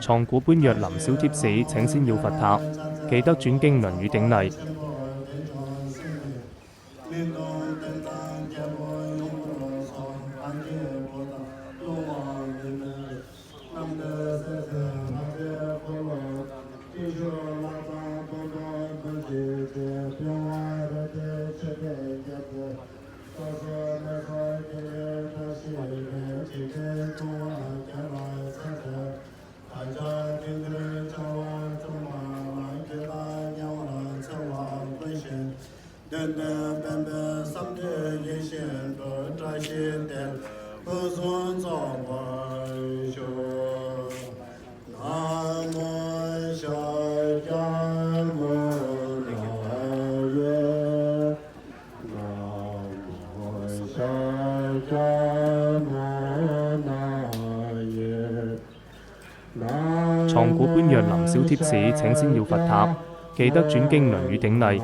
藏古般若林小貼士，請先要佛塔，記得轉經輪與頂禮。藏古般若林小貼士，請先要佛塔，記得轉經輪與頂禮。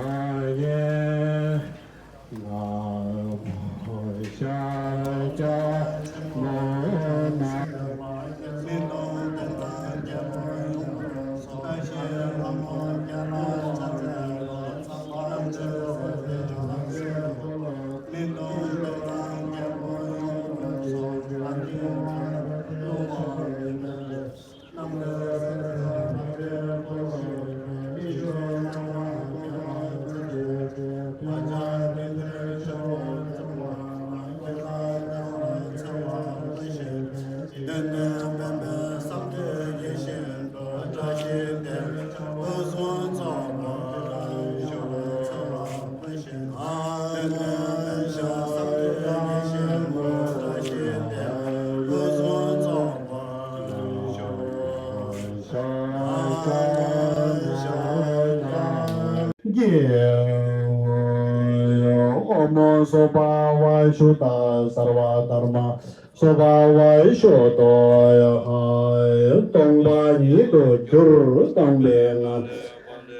Om Soba Vaishuddha Sarva Dharma Soba Vaishuddha Tong Ba Yi Do Chur Tong Le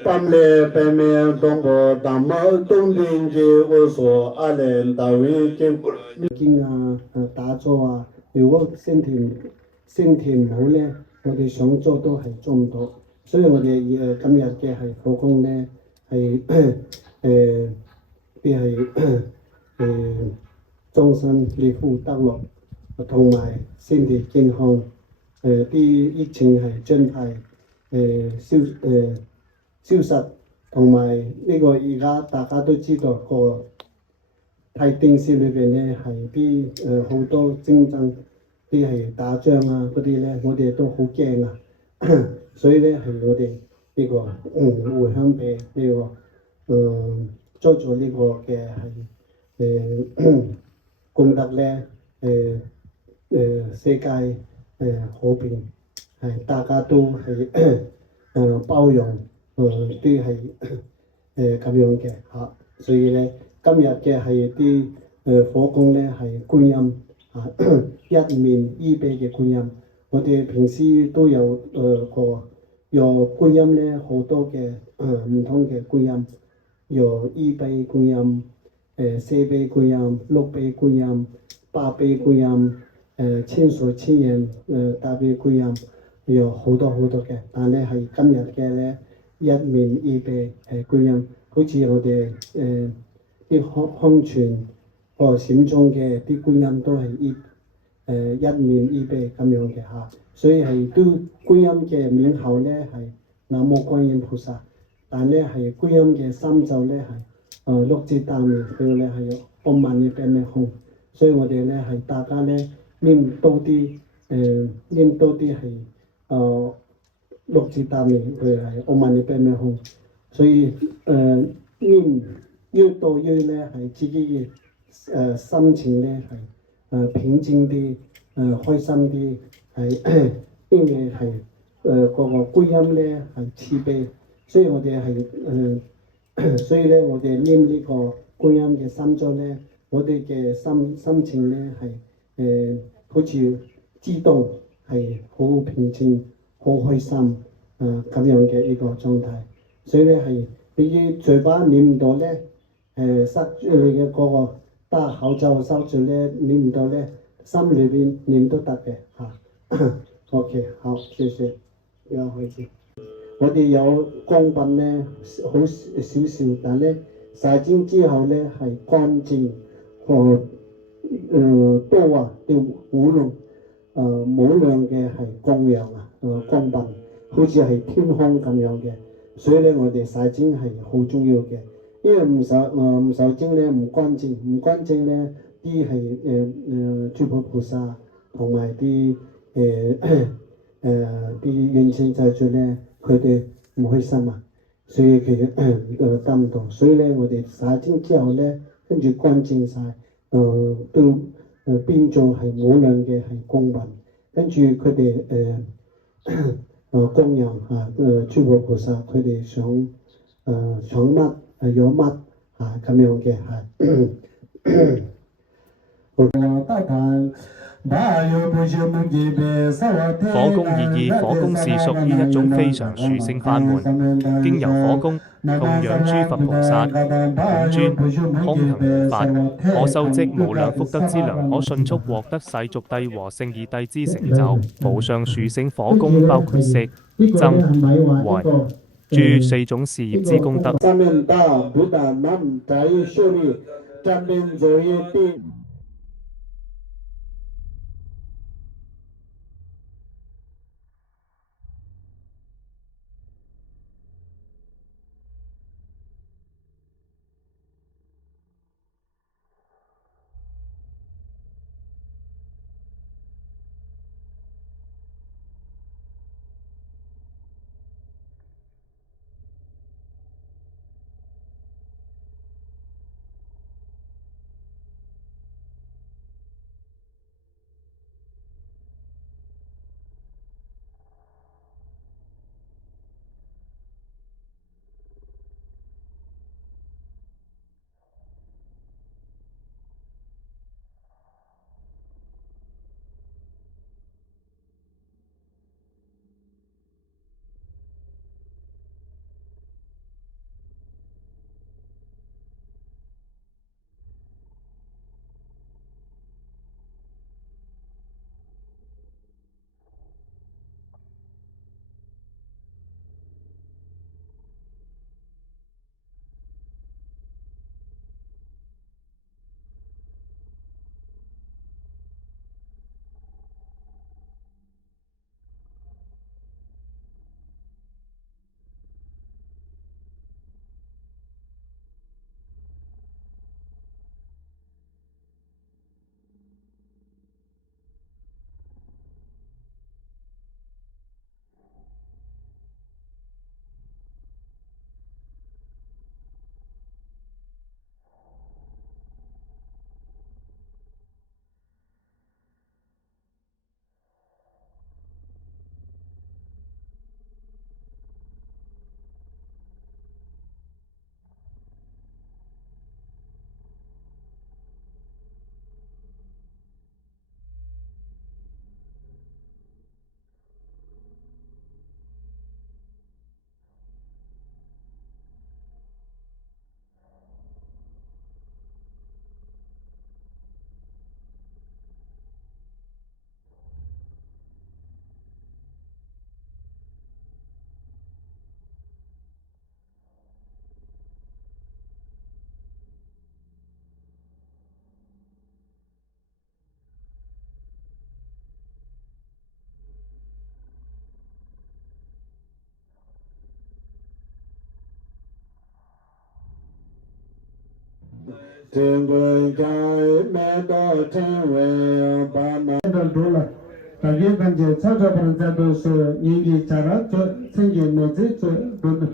Tam Le Pe Me Tong Bo Dhamma Tong Ding Ji Wo So A Le Da Wi Kim Kinh打坐啊，如果身體唔好咧，我哋想做都係做唔到。所以我哋今日嘅係課工咧係啲係終身利福得樂，同埋身體健康。啲疫情係盡快消失，同埋呢個而家大家都知道個。喺電視裏邊咧係啲好多戰爭，啲係打仗啊嗰啲咧，我哋都好驚啊，所以咧係我哋呢個回鄉俾呢個做咗呢個嘅係功德咧世界和平係大家都係包容啲係咁樣嘅嚇，所以咧。今日嘅係啲火供咧係觀音一面依碑嘅觀音，我哋平時都有有觀音咧好多嘅唔同嘅觀音，有依碑觀音、四碑觀音、六碑觀音、八碑觀音、千手千眼大悲觀音，有好多嘅，但係係今日嘅咧一面依碑係觀音，好似我哋啲康泉閃宗嘅啲觀音都係一面依碑咁樣嘅嚇，所以係都觀音嘅名號咧係南無觀音菩薩，但咧係觀音嘅三咒咧係六字大名佢咧係Om Mani Padme Hum，所以我哋咧係大家咧念多啲係六字大名佢係Om Mani Padme Hum，所以念。越多越咧係自己嘅心情咧係平靜啲開心啲係因為係個觀音咧係慈悲，所以我哋係所以咧我哋念呢個觀音嘅三咒咧，我哋嘅心情咧係好似激動係好平靜好開心咁樣嘅呢個狀態，所以咧係你嘴巴念唔到咧。塞住你嘅嗰個戴口罩塞住咧，念唔到咧，心裏邊念都得嘅嚇。OK， 好，謝謝，要開始。我哋有光品咧，好少少，但咧曬蒸之後咧係乾淨和多啊，啲無量無量嘅係供養啊，光品好似係天空咁樣嘅，所以咧我哋曬蒸係好重要嘅，因為唔受蒸咧唔乾淨，唔乾淨咧啲係諸佛菩薩同埋啲啲冤親債主咧，佢哋唔開心啊，所以佢得唔到，所以咧我哋灑精之後咧，跟住乾淨晒，都變做係無量嘅係供品，跟住佢哋供養啊，諸佛菩薩佢哋想乜有乜咁樣嘅係。火供意義，火供是屬於一種非常殊勝法門，經由火供供養諸佛菩薩、本尊、空行護法，可修積無量福德之糧，可迅速獲得世俗諦和勝義諦之成就。無上殊勝火供包括色、僧、慧、諸四種事業之功德。天官开门到天为把门多了，大约感觉操作不能再都是年纪大了做曾经没在做都能。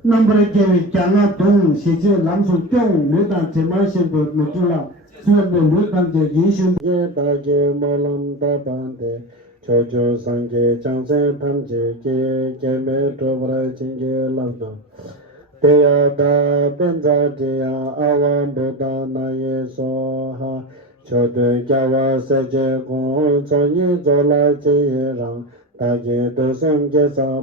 number 给为讲了东，现在南苏中没当这马先不没做了，所以没当这英雄也大家没能打扮的。求求上给江山他们给没做不来经给老的。te ya da ben za te ya awan do da na ye so ha cho de kya wa se je ko so ni zo la je ye rang ta je do sam ge sa